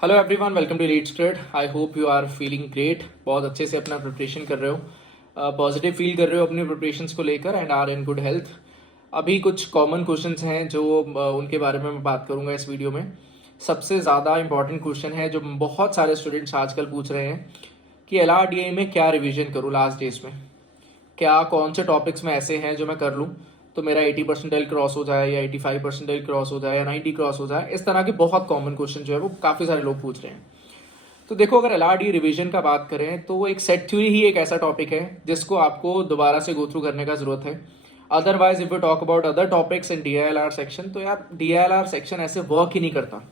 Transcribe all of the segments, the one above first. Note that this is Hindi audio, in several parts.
Hello everyone, welcome to lead scred. I hope you are feeling great. बहुत अच्छे से अपना प्रिपरेशन कर रहे हो, पॉजिटिव फील कर रहे हो अपनी प्रिपरेशंस को लेकर and are in good health. अभी कुछ कॉमन क्वेश्चंस हैं जो उनके बारे में मैं बात करूंगा इस वीडियो में। सबसे ज़्यादा इंपॉर्टेंट क्वेश्चन है जो बहुत सारे स्टूडेंट्स आजकल पूछ रहे हैं कि LRDI में क्या रिविजन करूँ लास्ट डेज में, क्या कौन से टॉपिक्स में ऐसे हैं जो मैं कर लूँ तो मेरा 80% क्रॉस हो जाए या 85% क्रॉस हो जाए या 90 क्रॉस हो जाए। इस तरह के बहुत कॉमन क्वेश्चन जो है वो काफ़ी सारे लोग पूछ रहे हैं। तो देखो, अगर LRD रिवीजन का बात करें तो एक सेट थ्योरी ही एक ऐसा टॉपिक है जिसको आपको दोबारा से गो थ्रू करने का जरूरत है। Otherwise if you talk about other topics in DILR section, तो यार DILR सेक्शन ऐसे वर्क ही नहीं करता।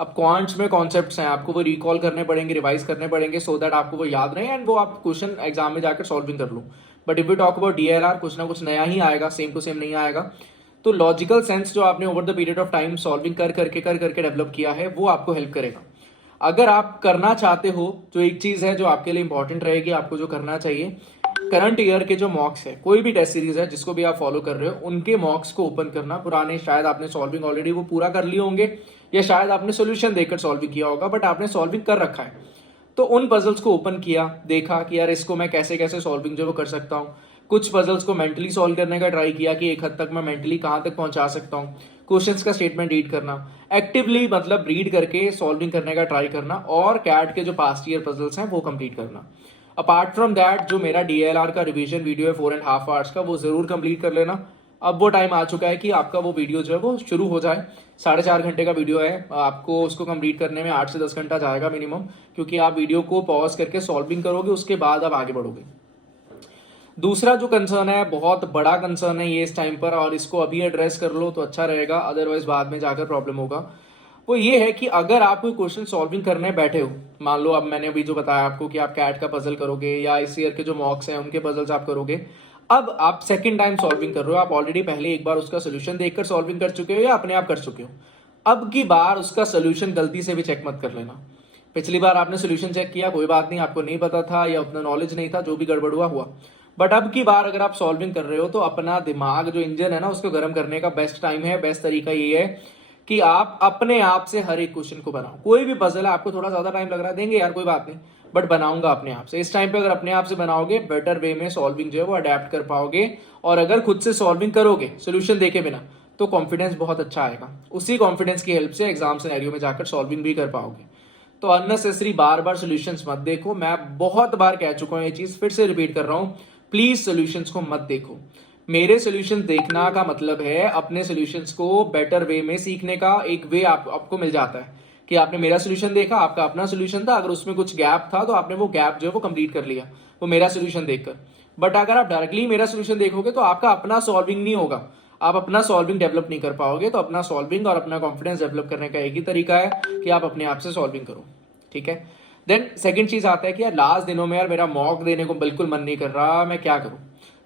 अब क्वांट्स में कॉन्सेप्ट्स हैं, आपको वो रिकॉल करने पड़ेंगे, रिवाइज करने पड़ेंगे सो दैट आपको वो याद रहे एंड वो आप क्वेश्चन एग्जाम में जाकर सॉल्विंग कर लो। But if you talk about DILR, कुछ ना कुछ नया ही आएगा, सेम टू सेम नहीं आएगा। तो लॉजिकल सेंस जो आपने over the period of time solving कर करके डेवलप किया है वो आपको हेल्प करेगा। अगर आप करना चाहते हो, जो एक चीज है जो आपके लिए इंपॉर्टेंट रहेगी, आपको जो करना चाहिए, करंट ईयर के जो मॉक्स है, कोई भी टेस्ट सीरीज है जिसको भी आप फॉलो कर रहे हो, उनके मॉक्स को ओपन करना। पुराने शायद आपने सॉल्विंग ऑलरेडी वो पूरा कर लिए होंगे या शायद आपने सोल्यूशन देखकर सॉल्विंग किया होगा, बट आपने सॉल्विंग कर रखा है। तो उन पजल्स को ओपन किया, देखा कि यार इसको मैं कैसे कैसे सॉल्विंग जो वो कर सकता हूँ। कुछ पजल्स को मेंटली सॉल्व करने का ट्राई किया कि एक हद तक मैं मेंटली कहाँ तक पहुंचा सकता हूँ। क्वेश्चंस का स्टेटमेंट रीड करना, एक्टिवली मतलब रीड करके सॉल्विंग करने का ट्राई करना, और कैट के जो पास्ट ईयर पजल्स हैं वो कंप्लीट करना। अपार्ट फ्रॉम दैट, जो मेरा DILR का रिवीजन वीडियो है 4.5 आवर्स का, वो जरूर कंप्लीट कर लेना। अब वो टाइम आ चुका है कि आपका वो वीडियो जो है वो शुरू हो जाए। 4.5 घंटे का वीडियो है, आपको उसको कंप्लीट करने में 8 से 10 घंटा जाएगा मिनिमम, क्योंकि आप वीडियो को पॉज करके सॉल्विंग करोगे, उसके बाद आप आगे बढ़ोगे। दूसरा जो कंसर्न है, बहुत बड़ा कंसर्न है ये इस टाइम पर, और इसको अभी एड्रेस कर लो तो अच्छा रहेगा, अदरवाइज बाद में जाकर प्रॉब्लम होगा। वो ये है कि अगर आप कोई क्वेश्चन सॉल्विंग करने बैठे हो, मान लो अब मैंने अभी जो बताया आपको कि आप कैट का पजल करोगे या इस ईयर के जो मॉक्स हैं उनके पजल्स आप करोगे। अब आप सेकंड टाइम सॉल्विंग कर रहे हो, आप ऑलरेडी पहले एक बार उसका सोल्यूशन देखकर सॉल्विंग कर चुके हो या अपने आप कर चुके हो। अब की बार उसका सोल्यूशन गलती से भी चेक मत कर लेना। पिछली बार आपने सोल्यूशन चेक किया, कोई बात नहीं, आपको नहीं पता था या उतना नॉलेज नहीं था, जो भी गड़बड़ हुआ हुआ। बट अब की बार अगर आप सॉल्विंग कर रहे हो तो अपना दिमाग जो इंजन है ना, उसको गर्म करने का बेस्ट टाइम है, बेस्ट तरीका ये है कि आप अपने आप से हर एक क्वेश्चन को बनाओ। कोई भी पजल है, आपको थोड़ा ज्यादा टाइम लग रहा है, देंगे यार कोई बात नहीं, बट बनाऊंगा अपने आप से। इस टाइम पे अगर अपने आप से बनाओगे, बेटर वे में सॉल्विंग जो है वो अडेप्ट कर पाओगे। और अगर खुद से सॉल्विंग करोगे सोल्यूशन देखे बिना, तो कॉन्फिडेंस बहुत अच्छा आएगा। उसी कॉन्फिडेंस की हेल्प से एग्जाम सिनेरियो में जाकर सॉल्विंग भी कर पाओगे। तो अननेसेसरी बार बार सोल्यूशंस मत देखो। मैं बहुत बार कह चुका हूं ये चीज, फिर से रिपीट कर रहा हूं, प्लीज सोल्यूशंस को मत देखो। मेरे सोल्यूशन देखना का मतलब है अपने सोल्यूशंस को बेटर वे में सीखने का एक वे आपको मिल जाता है कि आपने मेरा सोल्यूशन देखा, आपका अपना सोल्यूशन था, अगर उसमें कुछ गैप था तो आपने वो गैप जो है वो कंप्लीट कर लिया वो मेरा सोल्यूशन देखकर। बट अगर आप डायरेक्टली मेरा सोल्यूशन देखोगे तो आपका अपना सॉल्विंग नहीं होगा, आप अपना सॉल्विंग डेवलप नहीं कर पाओगे। तो अपना सॉल्विंग और अपना कॉन्फिडेंस डेवलप करने का एक ही तरीका है कि आप अपने आप से सॉल्विंग करो, ठीक है। देन सेकंड चीज आता है कि यार लास्ट दिनों में यार मेरा मॉक देने को बिल्कुल मन नहीं कर रहा, मैं क्या करूं।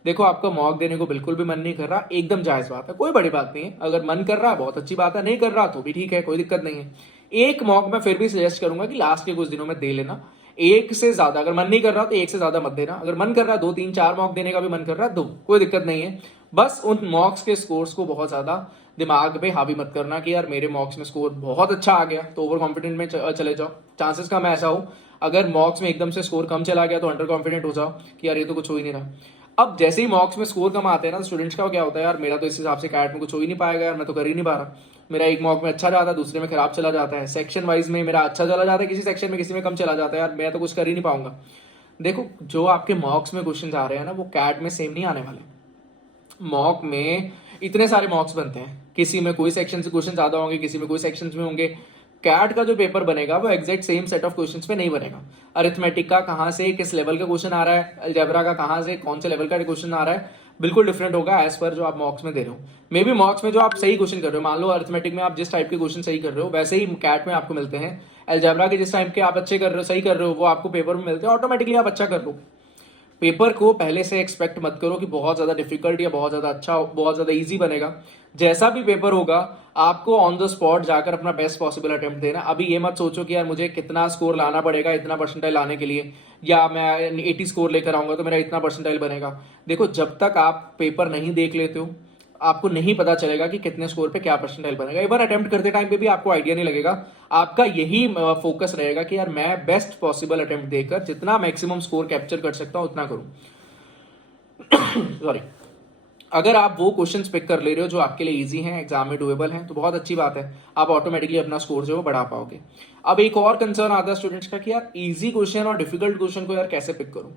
देखो, आपका मॉक देने को बिल्कुल भी मन नहीं कर रहा, एकदम जायज बात है, कोई बड़ी बात नहीं है। अगर मन कर रहा है बहुत अच्छी बात है, नहीं कर रहा तो भी ठीक है, कोई दिक्कत नहीं है। एक मॉक मैं फिर भी सजेस्ट करूंगा कि लास्ट के कुछ दिनों में दे लेना। एक से ज्यादा अगर मन नहीं कर रहा तो एक से ज्यादा मत देना। अगर मन कर रहा है 2 3 4 मॉक देने का भी मन कर रहा है, दो, कोई दिक्कत नहीं है। बस उन मॉक्स के स्कोर्स को बहुत ज्यादा दिमाग पे हावी मत करना कि यार मेरे मॉक्स में स्कोर बहुत अच्छा आ गया तो ओवर कॉन्फिडेंट में चले जाओ। चांसेस कम ऐसा हो। अगर मॉक्स में एकदम से स्कोर कम चला गया तो अंडर कॉन्फिडेंट हो जाओ कि यार ये तो कुछ हो ही नहीं रहा। अब जैसे ही मॉक्स में स्कोर कम आते हैं ना, तो स्टूडेंट्स का क्या होता है, यार मेरा तो इस हिसाब से कैट में कुछ हो ही नहीं पाएगा, यार मैं तो कर ही नहीं पा रहा। मेरा एक मॉक में अच्छा जाता है, दूसरे में खराब चला जाता है, सेक्शन वाइज में मेरा अच्छा चला जाता है, किसी सेक्शन में किसी में कम चला जाता है, यार मैं तो कुछ कर ही नहीं पाऊंगा। देखो, जो आपके मॉक्स में क्वेश्चन आ रहे हैं ना, वो कैट में सेम नहीं आने वाले। मॉक में इतने सारे मॉक्स बनते हैं, किसी में कोई सेक्शन से क्वेश्चन ज्यादा होंगे, किसी में कोई सेक्शन में होंगे। कैट का जो पेपर बनेगा वो exact same set of questions पे नहीं बनेगा। अरिथमेटिक का कहां से किस लेवल का क्वेश्चन आ रहा है, अलजेब्रा का कहां से कौन से लेवल का क्वेश्चन आ रहा है, बिल्कुल डिफरेंट होगा एज पर जो आप मॉक्स में दे रहे हो। मे बी मॉक्स में जो आप सही क्वेश्चन कर रहे हो, मान लो अरिथमेटिक में आप जिस टाइप के क्वेश्चन सही कर रहे हो वैसे ही कैट में आपको मिलते हैं। अलजेब्रा के जिस टाइप के आप अच्छे कर रहे हो, सही कर रहे हो, वो आपको पेपर में मिलते हैं, ऑटोमेटिकली आप अच्छा कर लो। पेपर को पहले से एक्सपेक्ट मत करो कि बहुत ज्यादा डिफिकल्ट या बहुत ज्यादा अच्छा, बहुत ज्यादा इजी बनेगा। जैसा भी पेपर होगा, आपको ऑन द स्पॉट जाकर अपना बेस्ट पॉसिबल अटेम्प्ट देना। अभी ये मत सोचो कि यार मुझे कितना स्कोर लाना पड़ेगा इतना परसेंटाइल लाने के लिए, या मैं 80 स्कोर लेकर आऊंगा तो मेरा इतना परसेंटाइल बनेगा। देखो, जब तक आप पेपर नहीं देख लेते हो, आपको नहीं पता चलेगा कि कितने स्कोर पे क्या परसेंटाइल बनेगा। एक बार अटेम्प्ट करते टाइम पे भी आपको आइडिया नहीं लगेगा, आपका यही फोकस रहेगा कि यार मैं बेस्ट पॉसिबल अटेम्प्ट देकर जितना मैक्सिमम स्कोर कैप्चर कर सकता हूं उतना करूं। सॉरी। अगर आप वो क्वेश्चंस पिक कर ले रहे हो जो आपके लिए इजी हैं, एग्जाम में डुएबल हैं, तो बहुत अच्छी बात है, आप ऑटोमेटिकली अपना स्कोर जो है वो बढ़ा पाओगे। अब एक और कंसर्न आता है स्टूडेंट्स का कि यार इजी क्वेश्चन और डिफिकल्ट क्वेश्चन को यार कैसे पिक करूं।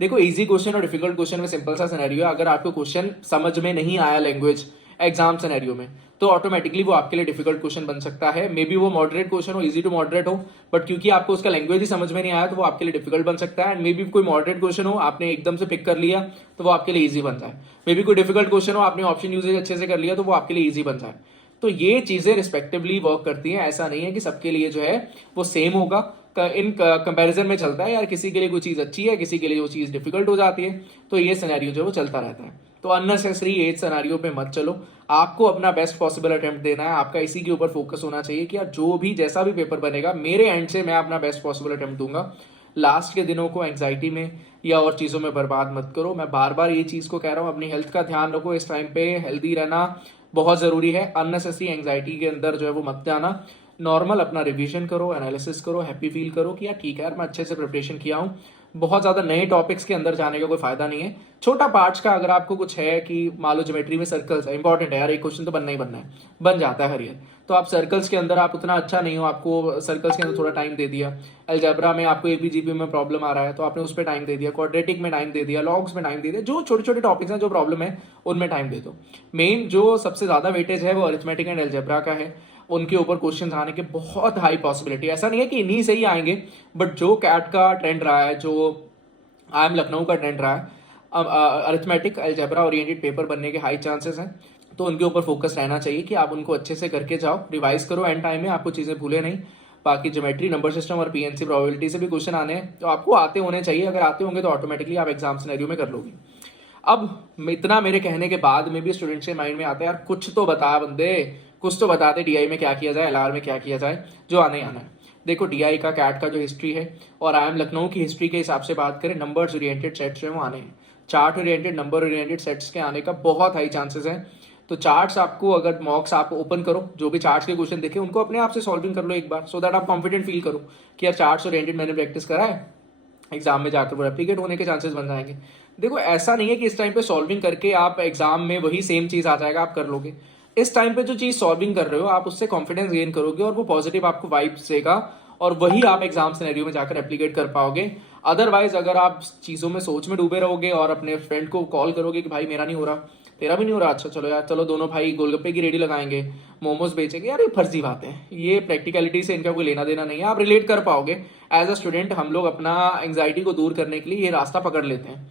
देखो, इजी क्वेश्चन और डिफिकल्ट क्वेश्चन में सिंपल सा सिनेरियो है, अगर आपको क्वेश्चन समझ में नहीं आया लैंग्वेज एग्जाम सिनेरियो में, तो ऑटोमेटिकली वो आपके लिए डिफिकल्ट क्वेश्चन बन सकता है। मे बी वो मॉडरेट क्वेश्चन हो, इजी टू मॉडरेट हो, बट क्योंकि आपको उसका लैंग्वेज ही समझ में नहीं आया तो वो आपके लिए डिफिकल्ट बन सकता है। एंड मे बी कोई मॉडरेट क्वेश्चन हो, आपने एकदम से पिक कर लिया तो वो आपके लिए इजी बन जाए। मे बी कोई डिफिकल्ट क्वेश्चन हो, आपने ऑप्शन यूजेज अच्छे से कर लिया तो वो आपके लिए इजी बन जाए। तो ये चीजें रिस्पेक्टिवली वर्क करती हैं, ऐसा नहीं है कि सबके लिए जो है वो सेम होगा। इन कंपैरिजन में चलता है यार, किसी के लिए कोई चीज अच्छी है, किसी के लिए वो चीज डिफिकल्ट हो जाती है, तो ये सिनेरियो जो है वो चलता रहता है। तो अननेसेसरी एज सिनेरियो पे मत चलो, आपको अपना बेस्ट पॉसिबल अटेम्प्ट देना है, आपका इसी के ऊपर फोकस होना चाहिए कि यार जो भी जैसा भी पेपर बनेगा मेरे एंड से मैं अपना बेस्ट पॉसिबल अटेम्प्ट दूंगा। लास्ट के दिनों को एंग्जाइटी में या और चीजों में बर्बाद मत करो। मैं बार बार ये चीज को कह रहा हूँ, अपनी हेल्थ का ध्यान रखो, इस टाइम पे हेल्दी रहना बहुत जरूरी है। अननेसेसरी एंग्जाइटी के अंदर जो है वो मत जाना। नॉर्मल अपना रिवीजन करो, एनालिसिस करो, हैप्पी फील करो कि यार ठीक है यार मैं अच्छे से प्रिपरेशन किया हूँ। बहुत ज्यादा नए टॉपिक्स के अंदर जाने का कोई फायदा नहीं है। छोटा पार्ट्स का अगर आपको कुछ है कि मान लो ज्योमेट्री में सर्कल्स है, इंपॉर्टेंट है यार, एक क्वेश्चन तो बनना ही बनना है, बन जाता है हर ईयर, तो आप सर्कल्स के अंदर आप उतना अच्छा नहीं हो, आपको सर्कल्स के अंदर थोड़ा टाइम दे दिया। अलजेब्रा में आपको एपीजीपी में प्रॉब्लम आ रहा है तो आपने उस पर टाइम दे दिया, क्वाड्रेटिक में टाइम दे दिया, लॉग्स में टाइम दे दिया, जो छोटे छोटे टॉपिक्स हैं जो प्रॉब्लम है उनमें टाइम दे दो। मेन जो सबसे ज्यादा वेटेज है वो अरिथमेटिक एंड अलजेब्रा का है, उनके ऊपर क्वेश्चंस आने के बहुत हाई पॉसिबिलिटी। ऐसा नहीं है कि इन्हीं से ही आएंगे, बट जो कैट का ट्रेंड रहा है, जो IIM लखनऊ का ट्रेंड रहा है, अरिथमेटिक अलजेब्रा ओरिएंटेड पेपर बनने के हाई चांसेस हैं। तो उनके ऊपर फोकस रहना चाहिए कि आप उनको अच्छे से करके जाओ, रिवाइज करो एंड टाइम में, आपको चीजें भूले नहीं। बाकी ज्योमेट्री, नंबर सिस्टम और पीएनसी प्रोबेबिलिटी से भी क्वेश्चन आने हैं, तो आपको आते होने चाहिए। अगर आते होंगे तो ऑटोमेटिकली आप एग्जाम सिनेरियो में कर लोगे। अब इतना मेरे कहने के बाद में भी स्टूडेंट्स के माइंड में आता है यार कुछ तो बता बंदे, कुछ तो बता दे, डीआई में क्या किया जाए, एलआर में क्या किया जाए, जो आने ही आना है। देखो, डीआई का, कैट का जो हिस्ट्री है और IIM लखनऊ की हिस्ट्री के हिसाब से बात करें, नंबर्स ओरिएंटेड सेट्स जो है वो आने हैं। Chart oriented, number oriented sets के आने का बहुत हाई चांसेस है। तो चार्ट्स आपको, अगर मॉक्स आप ओपन करो, जो भी चार्ट्स के क्वेश्चन देखे उनको अपने आप से सॉल्विंग कर लो एक बार, सो दैट आप कॉन्फिडेंट फील करो कि यार चार्ट्स ओरिएंटेड मैंने प्रैक्टिस करा है, एग्जाम में जाकर वो रेप्लिकेट होने के चांसेस बन जाएंगे। देखो, ऐसा नहीं है कि इस टाइम पे सॉल्विंग करके आप एग्जाम में वही सेम चीज आ जाएगा, आप कर लोगे। इस टाइम पे जो चीज सॉल्विंग कर रहे हो आप उससे कॉन्फिडेंस गेन करोगे और वो पॉजिटिव आपको वाइब्स देगा और वही आप एग्जाम सिनेरियो में जाकर एप्लीकेट कर पाओगे। अदरवाइज अगर आप चीजों में सोच में डूबे रहोगे और अपने फ्रेंड को कॉल करोगे कि भाई मेरा नहीं हो रहा, तेरा भी नहीं हो रहा, अच्छा चलो यार, चलो दोनों भाई गोलगप्पे की रेडी लगाएंगे, मोमोज बेचेंगे, यार ये फर्जी बात है, ये प्रैक्टिकलिटी से इनका कोई लेना देना नहीं है। आप रिलेट कर पाओगे एज अ स्टूडेंट। हम लोग अपना एंग्जाइटी को दूर करने के लिए ये रास्ता पकड़ लेते हैं,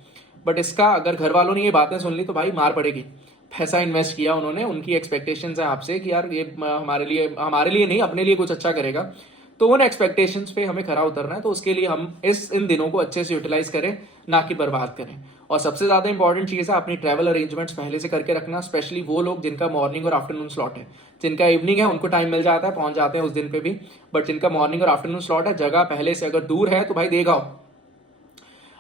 बट इसका अगर घर वालों ने ये बातें सुन ली तो भाई मार पड़ेगी। पैसा इन्वेस्ट किया उन्होंने, उनकी एक्सपेक्टेशंस है आपसे कि यार ये हमारे लिए नहीं, अपने लिए कुछ अच्छा करेगा, तो उन एक्सपेक्टेशंस पे हमें खरा उतरना है। तो उसके लिए हम इन दिनों को अच्छे से यूटिलाइज करें, ना कि बर्बाद करें। और सबसे ज्यादा इंपॉर्टेंट चीज है अपनी ट्रैवल अरेंजमेंट्स पहले से करके रखना, स्पेशली वो लोग जिनका मॉर्निंग और आफ्टरनून स्लॉट है। जिनका इवनिंग है उनको टाइम मिल जाता है, पहुंच जाते हैं उस दिन पे भी, बट जिनका मॉर्निंग और आफ्टरनून स्लॉट है, जगह पहले से, अगर दूर है तो भाई देख आओ।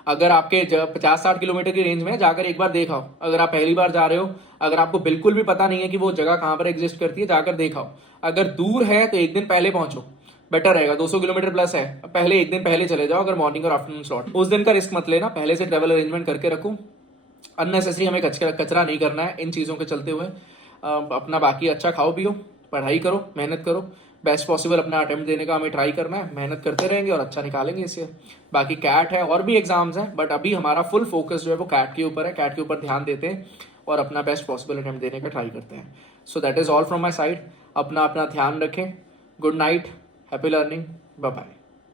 अगर आपके 50-60 किलोमीटर की रेंज में, जाकर एक बार देखाओ। अगर आप पहली बार जा रहे हो, अगर आपको बिल्कुल भी पता नहीं है कि वो जगह कहां पर एग्जिस्ट करती है, जाकर देखाओ। अगर दूर है तो एक दिन पहले पहुंचो, बेटर रहेगा। 200 किलोमीटर प्लस है, पहले एक दिन पहले चले जाओ। अगर मॉर्निंग और आफ्टरनून स्लॉट, उस दिन का रिस्क मत लेना, पहले से ट्रेवल अरेंजमेंट करके रखो। अननेसेसरी हमें कचरा नहीं करना है इन चीजों के चलते हुए। अपना बाकी अच्छा खाओ पियो, पढ़ाई करो, मेहनत करो, बेस्ट पॉसिबल अपना अटेम्प्ट देने का हमें ट्राई करना है। मेहनत करते रहेंगे और अच्छा निकालेंगे इससे। बाकी कैट है और भी एग्जाम्स हैं, बट अभी हमारा फुल फोकस जो है वो कैट के ऊपर है। कैट के ऊपर ध्यान देते हैं और अपना बेस्ट पॉसिबल अटेम्प्ट देने का ट्राई करते हैं। So that is all from my side. अपना ध्यान रखें। Good night, happy learning, bye bye.